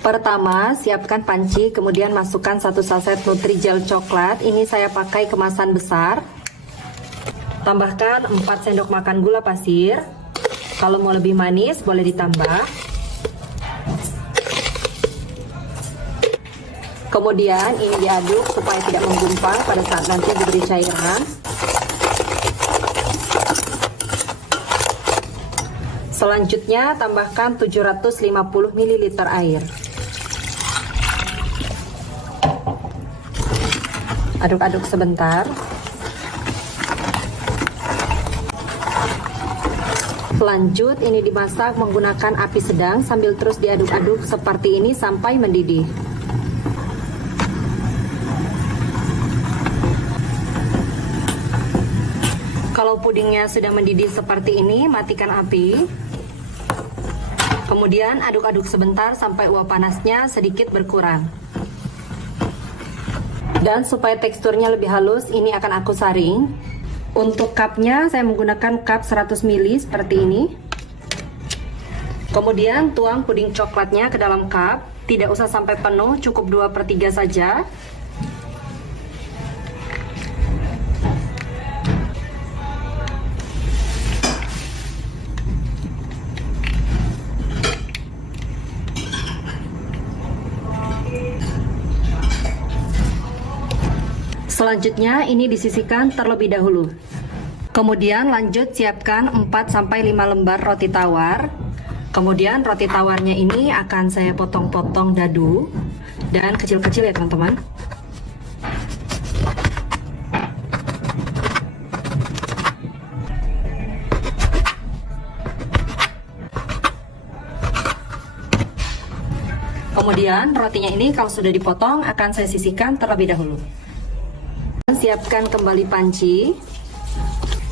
Pertama, siapkan panci, kemudian masukkan 1 saset Nutrijel coklat. Ini saya pakai kemasan besar. Tambahkan 4 sendok makan gula pasir. Kalau mau lebih manis, boleh ditambah. Kemudian ini diaduk supaya tidak menggumpal pada saat nanti diberi cairan. Selanjutnya, tambahkan 750 ml air. Aduk-aduk sebentar. Lanjut, ini dimasak menggunakan api sedang sambil terus diaduk-aduk seperti ini sampai mendidih. Kalau pudingnya sudah mendidih seperti ini, matikan api. Kemudian aduk-aduk sebentar sampai uap panasnya sedikit berkurang. Dan supaya teksturnya lebih halus, ini akan aku saring. Untuk cupnya saya menggunakan cup 100 ml seperti ini. Kemudian tuang puding coklatnya ke dalam cup. Tidak usah sampai penuh, cukup 2/3 saja. Selanjutnya ini disisihkan terlebih dahulu. Kemudian lanjut siapkan 4-5 lembar roti tawar. Kemudian roti tawarnya ini akan saya potong-potong dadu dan kecil-kecil ya teman-teman. Kemudian rotinya ini kalau sudah dipotong akan saya sisihkan terlebih dahulu. Siapkan kembali panci.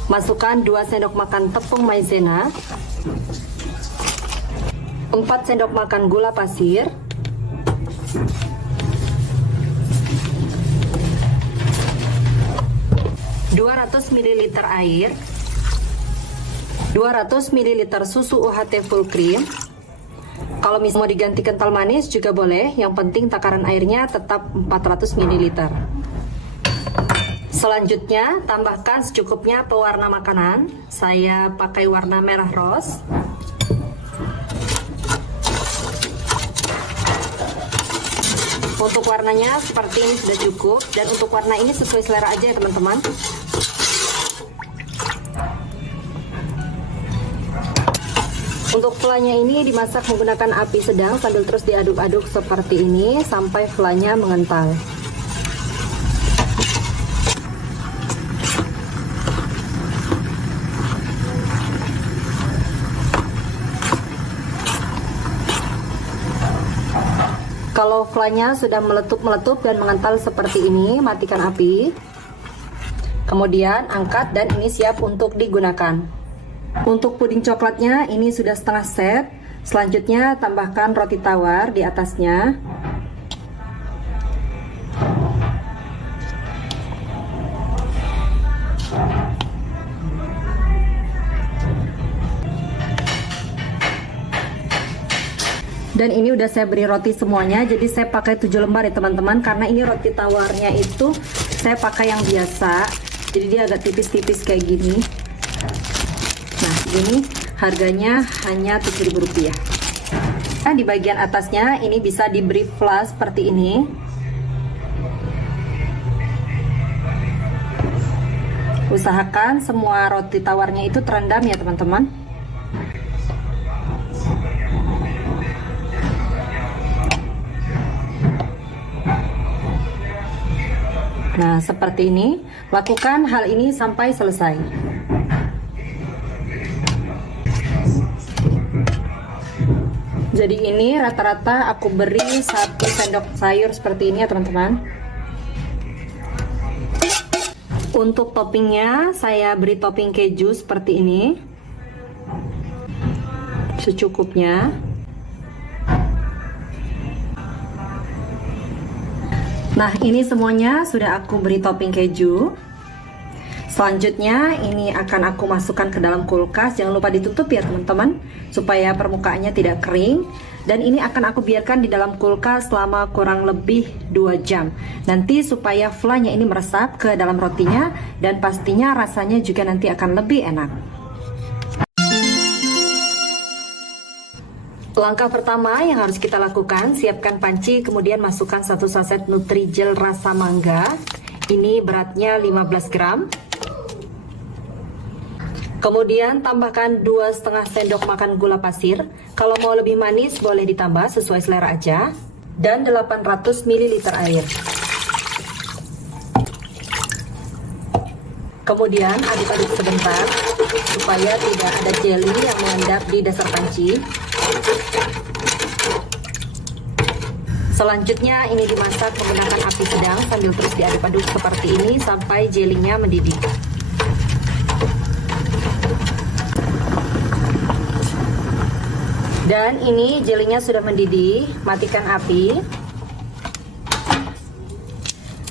Masukkan 2 sendok makan tepung maizena, 4 sendok makan gula pasir, 200 ml air, 200 ml susu UHT full cream. Kalau misalnya mau diganti kental manis juga boleh, yang penting takaran airnya tetap 400 ml. Selanjutnya, tambahkan secukupnya pewarna makanan. Saya pakai warna merah rose. Untuk warnanya seperti ini sudah cukup. Dan untuk warna ini sesuai selera aja ya teman-teman. Untuk flanya ini dimasak menggunakan api sedang sambil terus diaduk-aduk seperti ini sampai flanya mengental. Kalau flanya sudah meletup-meletup dan mengental seperti ini, matikan api. Kemudian angkat dan ini siap untuk digunakan. Untuk puding coklatnya ini sudah setengah set. Selanjutnya tambahkan roti tawar di atasnya. Dan ini udah saya beri roti semuanya, jadi saya pakai 7 lembar ya teman-teman, karena ini roti tawarnya itu saya pakai yang biasa, jadi dia agak tipis-tipis kayak gini. Nah, ini harganya hanya Rp7.000. Nah, di bagian atasnya ini bisa diberi flash seperti ini. Usahakan semua roti tawarnya itu terendam ya teman-teman. Nah, seperti ini. Lakukan hal ini sampai selesai. Jadi ini rata-rata aku beri 1 sendok sayur seperti ini ya teman-teman. Untuk toppingnya saya beri topping keju seperti ini, secukupnya. Nah, ini semuanya sudah aku beri topping keju. Selanjutnya ini akan aku masukkan ke dalam kulkas. Jangan lupa ditutup ya teman-teman, supaya permukaannya tidak kering. Dan ini akan aku biarkan di dalam kulkas selama kurang lebih 2 jam. Nanti supaya flanya ini meresap ke dalam rotinya, dan pastinya rasanya juga nanti akan lebih enak. Langkah pertama yang harus kita lakukan, siapkan panci, kemudian masukkan 1 saset Nutrijel rasa mangga. Ini beratnya 15 gram. Kemudian tambahkan 2,5 sendok makan gula pasir. Kalau mau lebih manis boleh ditambah sesuai selera aja. Dan 800 ml air. Kemudian aduk-aduk sebentar supaya tidak ada jelly yang mengendap di dasar panci. Selanjutnya ini dimasak menggunakan api sedang sambil terus diaduk-aduk seperti ini sampai jelinya mendidih. Dan ini jelinya sudah mendidih, matikan api.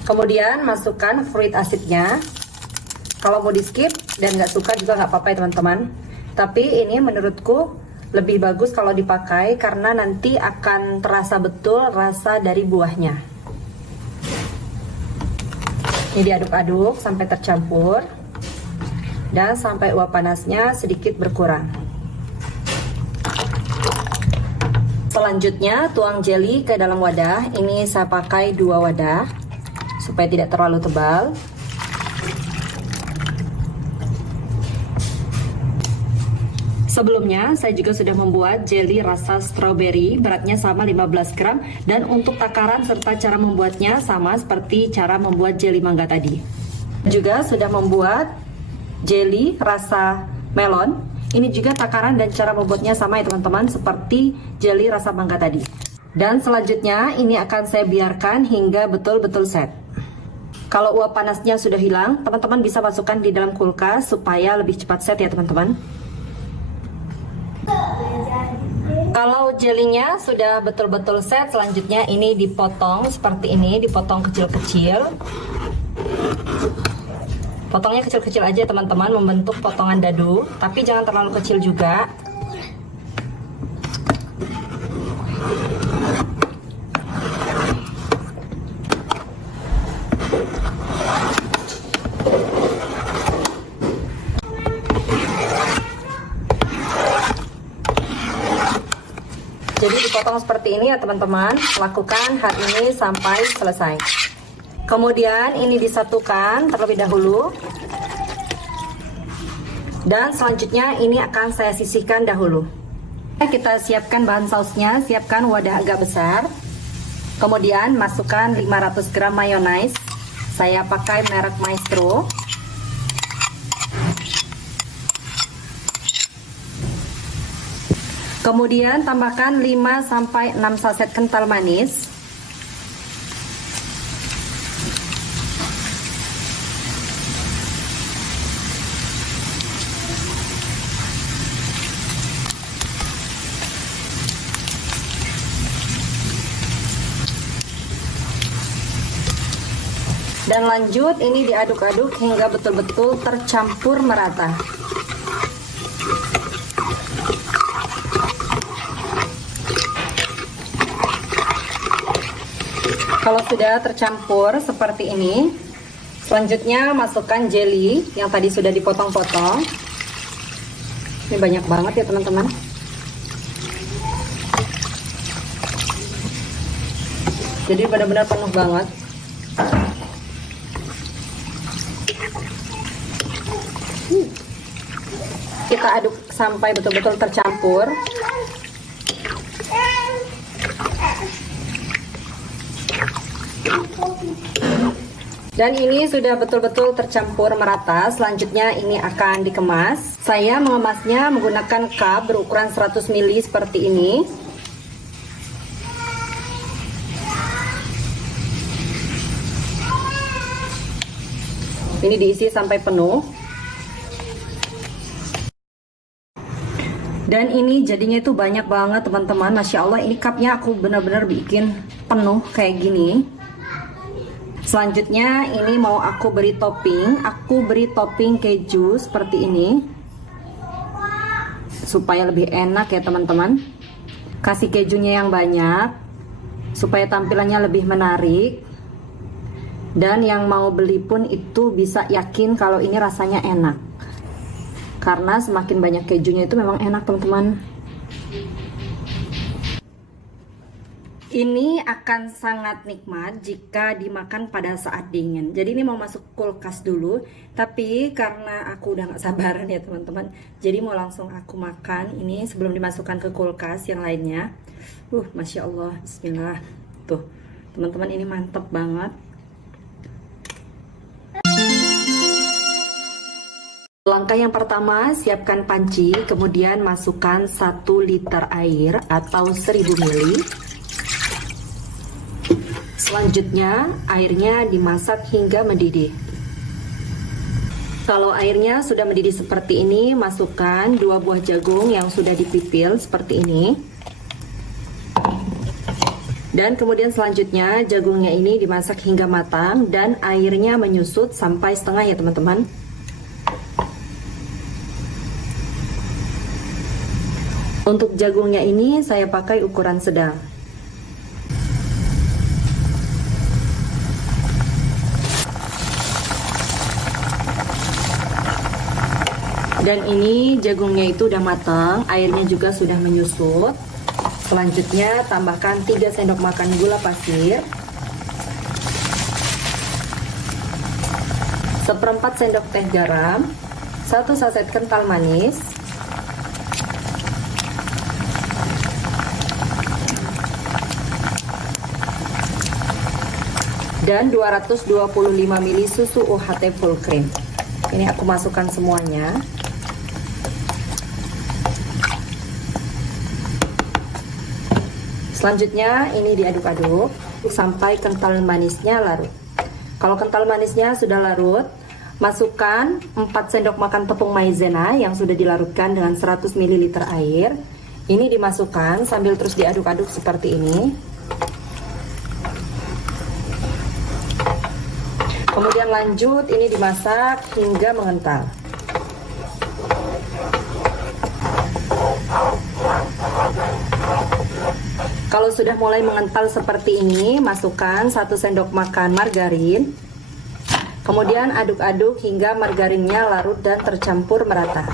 Kemudian masukkan fruit asidnya. Kalau mau di skip dan nggak suka juga nggak apa-apa ya teman-teman. Tapi ini menurutku lebih bagus kalau dipakai karena nanti akan terasa betul rasa dari buahnya. Ini diaduk-aduk sampai tercampur dan sampai uap panasnya sedikit berkurang. Selanjutnya tuang jelly ke dalam wadah. Ini saya pakai 2 wadah supaya tidak terlalu tebal. Sebelumnya saya juga sudah membuat jelly rasa strawberry, beratnya sama 15 gram, dan untuk takaran serta cara membuatnya sama seperti cara membuat jelly mangga tadi. Juga sudah membuat jelly rasa melon. Ini juga takaran dan cara membuatnya sama ya teman-teman, seperti jelly rasa mangga tadi. Dan selanjutnya ini akan saya biarkan hingga betul-betul set. Kalau uap panasnya sudah hilang, teman-teman bisa masukkan di dalam kulkas supaya lebih cepat set ya teman-teman. Kalau jelinya sudah betul-betul set, selanjutnya ini dipotong seperti ini, dipotong kecil-kecil. Potongnya kecil-kecil aja teman-teman, membentuk potongan dadu, tapi jangan terlalu kecil juga. Jadi dipotong seperti ini ya teman-teman. Lakukan hal ini sampai selesai. Kemudian ini disatukan terlebih dahulu. Dan selanjutnya ini akan saya sisihkan dahulu. Kita siapkan bahan sausnya. Siapkan wadah agak besar. Kemudian masukkan 500 gram mayonaise. Saya pakai merek Maestro. Kemudian tambahkan 5-6 saset kental manis. Dan lanjut ini diaduk-aduk hingga betul-betul tercampur merata. Kalau sudah tercampur seperti ini, selanjutnya masukkan jelly yang tadi sudah dipotong-potong. Ini banyak banget ya teman-teman. Jadi benar-benar penuh banget. Kita aduk sampai betul-betul tercampur. Dan ini sudah betul-betul tercampur merata. Selanjutnya ini akan dikemas. Saya mengemasnya menggunakan cup berukuran 100 ml seperti ini. Ini diisi sampai penuh. Dan ini jadinya itu banyak banget teman-teman. Masya Allah, ini cupnya aku benar-benar bikin penuh kayak gini. Selanjutnya ini mau aku beri topping. Aku beri topping keju seperti ini supaya lebih enak ya teman-teman. Kasih kejunya yang banyak supaya tampilannya lebih menarik. Dan yang mau beli pun itu bisa yakin kalau ini rasanya enak. Karena semakin banyak kejunya itu memang enak, teman-teman. Ini akan sangat nikmat jika dimakan pada saat dingin. Jadi ini mau masuk kulkas dulu, tapi karena aku udah gak sabaran ya teman-teman, jadi mau langsung aku makan ini sebelum dimasukkan ke kulkas yang lainnya. Masya Allah, bismillah. Tuh teman-teman, ini mantep banget. Langkah yang pertama, siapkan panci, kemudian masukkan 1 liter air atau 1000 ml. Selanjutnya, airnya dimasak hingga mendidih. Kalau airnya sudah mendidih seperti ini, masukkan 2 buah jagung yang sudah dipipil seperti ini. Dan kemudian selanjutnya, jagungnya ini dimasak hingga matang dan airnya menyusut sampai setengah ya teman-teman. Untuk jagungnya ini saya pakai ukuran sedang. Dan ini jagungnya itu udah matang, airnya juga sudah menyusut. Selanjutnya tambahkan 3 sendok makan gula pasir, 1/4 sendok teh garam, 1 saset kental manis, dan 225 ml susu UHT full cream. Ini aku masukkan semuanya. Selanjutnya ini diaduk-aduk sampai kental manisnya larut. Kalau kental manisnya sudah larut, masukkan 4 sendok makan tepung maizena yang sudah dilarutkan dengan 100 ml air. Ini dimasukkan sambil terus diaduk-aduk seperti ini. Kemudian lanjut ini dimasak hingga mengental. Kalau sudah mulai mengental seperti ini, masukkan 1 sendok makan margarin. Kemudian aduk-aduk hingga margarinnya larut dan tercampur merata.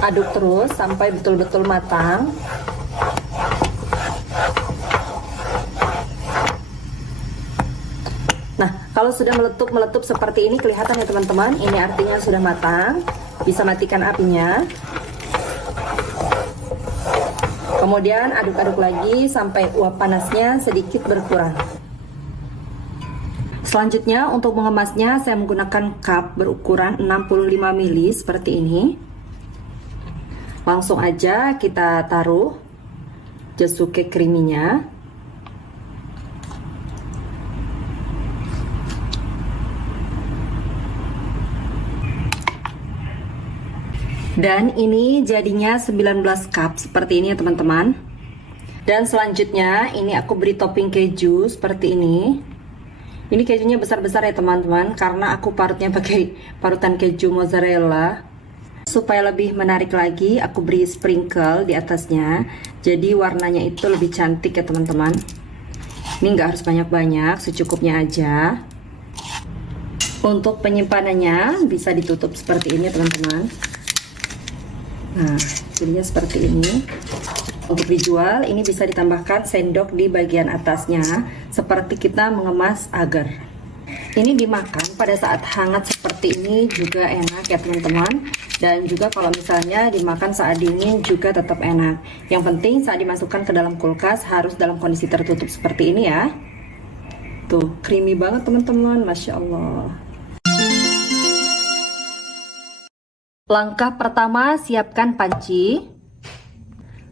Aduk terus sampai betul-betul matang. Nah, kalau sudah meletup seperti ini kelihatan ya teman-teman, ini artinya sudah matang. Bisa matikan apinya. Kemudian aduk-aduk lagi sampai uap panasnya sedikit berkurang. Selanjutnya untuk mengemasnya saya menggunakan cup berukuran 65 ml seperti ini. Langsung aja kita taruh jasuke creamy-nya. Dan ini jadinya 19 cup seperti ini ya teman-teman. Dan selanjutnya ini aku beri topping keju seperti ini. Ini kejunya besar-besar ya teman-teman, karena aku parutnya pakai parutan keju mozzarella. Supaya lebih menarik lagi, aku beri sprinkle di atasnya. Jadi warnanya itu lebih cantik ya teman-teman. Ini nggak harus banyak-banyak, secukupnya aja. Untuk penyimpanannya bisa ditutup seperti ini ya teman-teman. Nah, jadinya seperti ini. Untuk dijual, ini bisa ditambahkan sendok di bagian atasnya, seperti kita mengemas agar. Ini dimakan pada saat hangat seperti ini juga enak ya teman-teman. Dan juga kalau misalnya dimakan saat dingin juga tetap enak. Yang penting saat dimasukkan ke dalam kulkas harus dalam kondisi tertutup seperti ini ya. Tuh, creamy banget teman-teman, Masya Allah. Langkah pertama, siapkan panci.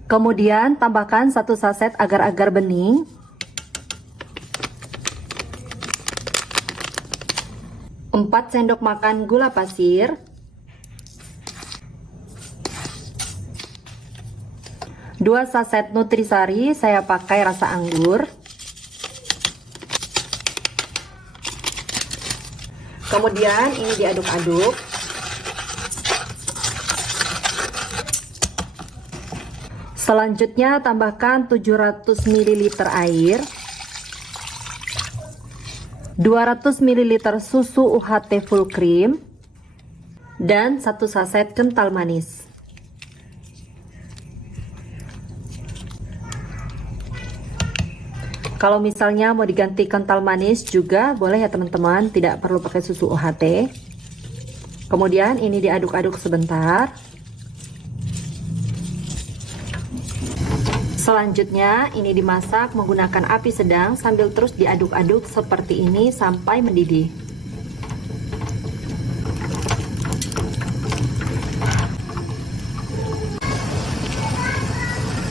Kemudian tambahkan 1 saset agar-agar bening. Empat sendok makan gula pasir. 2 saset nutrisari, saya pakai rasa anggur. Kemudian ini diaduk-aduk. Selanjutnya tambahkan 700 ml air, 200 ml susu UHT full cream, dan 1 saset kental manis. Kalau misalnya mau diganti kental manis juga boleh ya teman-teman, tidak perlu pakai susu UHT. Kemudian ini diaduk-aduk sebentar. Selanjutnya ini dimasak menggunakan api sedang sambil terus diaduk-aduk seperti ini sampai mendidih.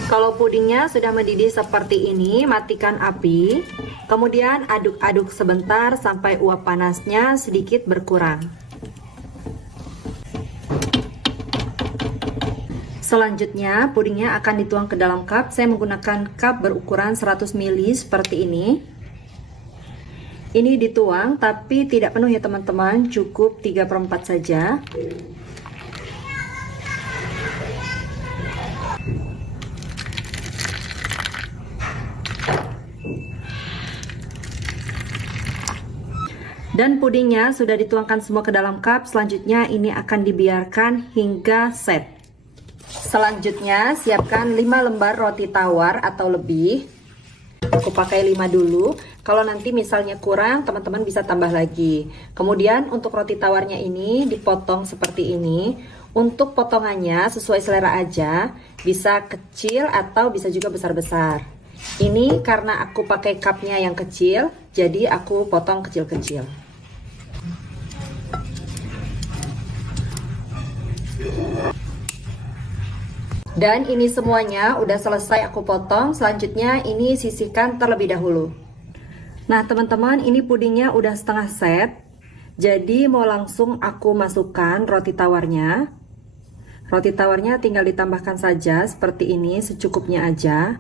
Kalau pudingnya sudah mendidih seperti ini, matikan api. Kemudian aduk-aduk sebentar sampai uap panasnya sedikit berkurang. Selanjutnya, pudingnya akan dituang ke dalam cup. Saya menggunakan cup berukuran 100 ml seperti ini. Ini dituang, tapi tidak penuh ya teman-teman, cukup 3/4 saja. Dan pudingnya sudah dituangkan semua ke dalam cup. Selanjutnya ini akan dibiarkan hingga set. Selanjutnya siapkan 5 lembar roti tawar atau lebih. Aku pakai 5 dulu. Kalau nanti misalnya kurang, teman-teman bisa tambah lagi. Kemudian untuk roti tawarnya ini dipotong seperti ini. Untuk potongannya sesuai selera aja. Bisa kecil atau bisa juga besar-besar. Ini karena aku pakai cupnya yang kecil, jadi aku potong kecil-kecil. Dan ini semuanya udah selesai aku potong. Selanjutnya ini sisihkan terlebih dahulu. Nah teman-teman, ini pudingnya udah setengah set. Jadi mau langsung aku masukkan roti tawarnya. Roti tawarnya tinggal ditambahkan saja seperti ini, secukupnya aja.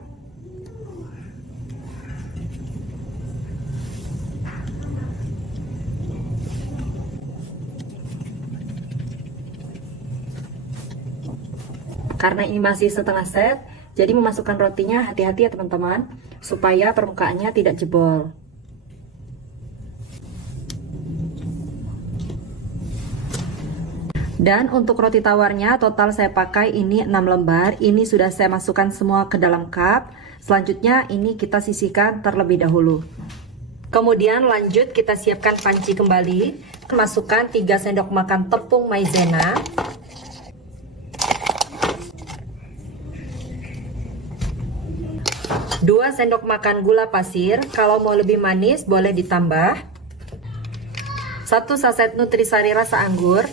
Karena ini masih setengah set, jadi memasukkan rotinya hati-hati ya teman-teman, supaya permukaannya tidak jebol. Dan untuk roti tawarnya total saya pakai ini 6 lembar. Ini sudah saya masukkan semua ke dalam cup. Selanjutnya ini kita sisihkan terlebih dahulu. Kemudian lanjut kita siapkan panci kembali. Masukkan 3 sendok makan tepung maizena. 2 sendok makan gula pasir, kalau mau lebih manis boleh ditambah. 1 saset nutrisari rasa anggur.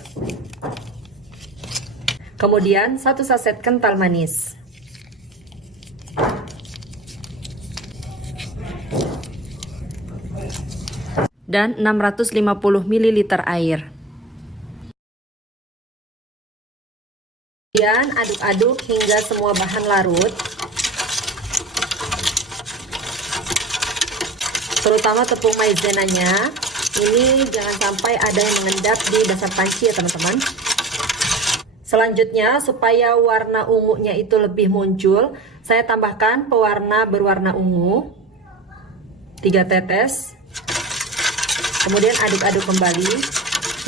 Kemudian 1 saset kental manis. Dan 650 ml air. Kemudian aduk-aduk hingga semua bahan larut. Terutama tepung maizenanya, ini jangan sampai ada yang mengendap di dasar panci ya teman-teman. Selanjutnya supaya warna ungunya itu lebih muncul, saya tambahkan pewarna berwarna ungu 3 tetes. Kemudian aduk-aduk kembali,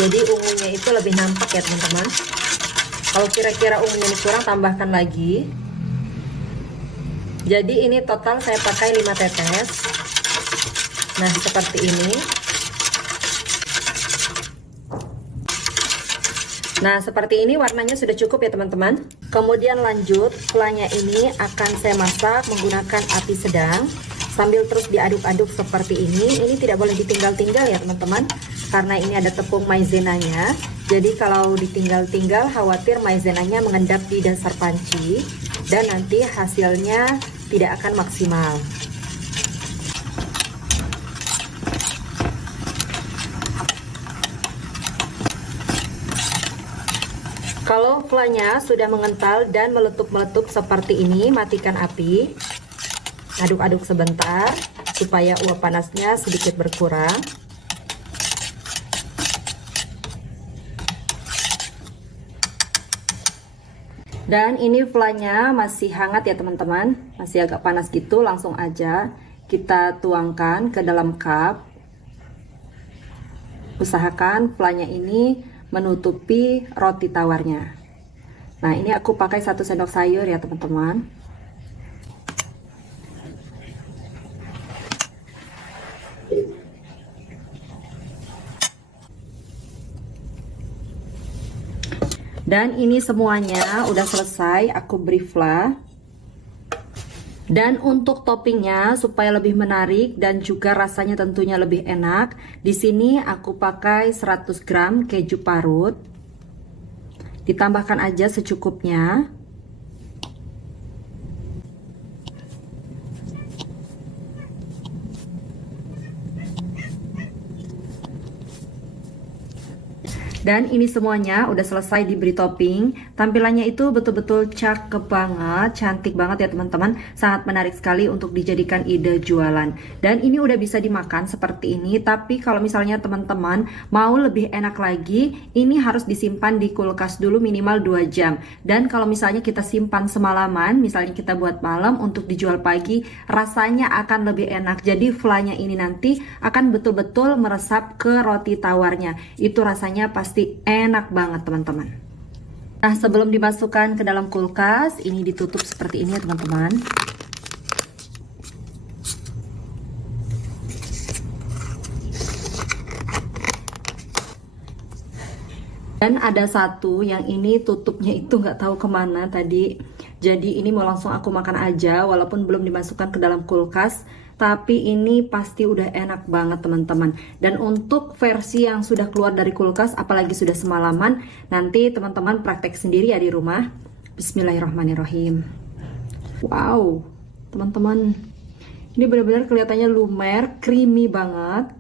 jadi ungunya itu lebih nampak ya teman-teman. Kalau kira-kira ungunya ini kurang, tambahkan lagi. Jadi ini total saya pakai 5 tetes. Nah seperti ini. Nah seperti ini warnanya sudah cukup ya teman-teman. Kemudian lanjut, flanya ini akan saya masak menggunakan api sedang sambil terus diaduk-aduk seperti ini. Ini tidak boleh ditinggal-tinggal ya teman-teman, karena ini ada tepung maizenanya. Jadi kalau ditinggal-tinggal khawatir maizenanya mengendap di dasar panci dan nanti hasilnya tidak akan maksimal. Kalau flanya sudah mengental dan meletup-meletup seperti ini, matikan api. Aduk-aduk sebentar supaya uap panasnya sedikit berkurang. Dan ini flanya masih hangat ya teman-teman, masih agak panas gitu. Langsung aja kita tuangkan ke dalam cup. Usahakan flanya ini menutupi roti tawarnya. Nah, ini aku pakai 1 sendok sayur ya teman-teman. Dan ini semuanya udah selesai, aku beri fla. Dan untuk toppingnya supaya lebih menarik dan juga rasanya tentunya lebih enak, di sini aku pakai 100 gram keju parut. Ditambahkan aja secukupnya. Dan ini semuanya udah selesai diberi topping. Tampilannya itu betul-betul cakep banget, cantik banget ya teman-teman. Sangat menarik sekali untuk dijadikan ide jualan. Dan ini udah bisa dimakan seperti ini. Tapi kalau misalnya teman-teman mau lebih enak lagi, ini harus disimpan di kulkas dulu minimal 2 jam. Dan kalau misalnya kita simpan semalaman, misalnya kita buat malam untuk dijual pagi, rasanya akan lebih enak. Jadi flanya ini nanti akan betul-betul meresap ke roti tawarnya. Itu rasanya pasti enak banget teman-teman. Nah, sebelum dimasukkan ke dalam kulkas, ini ditutup seperti ini ya teman-teman. Dan ada satu yang ini tutupnya itu nggak tahu kemana tadi. Jadi ini mau langsung aku makan aja walaupun belum dimasukkan ke dalam kulkas. Tapi ini pasti udah enak banget teman-teman. Dan untuk versi yang sudah keluar dari kulkas, apalagi sudah semalaman, nanti teman-teman praktek sendiri ya di rumah. Bismillahirrahmanirrahim. Wow, teman-teman, ini benar-benar kelihatannya lumer, creamy banget.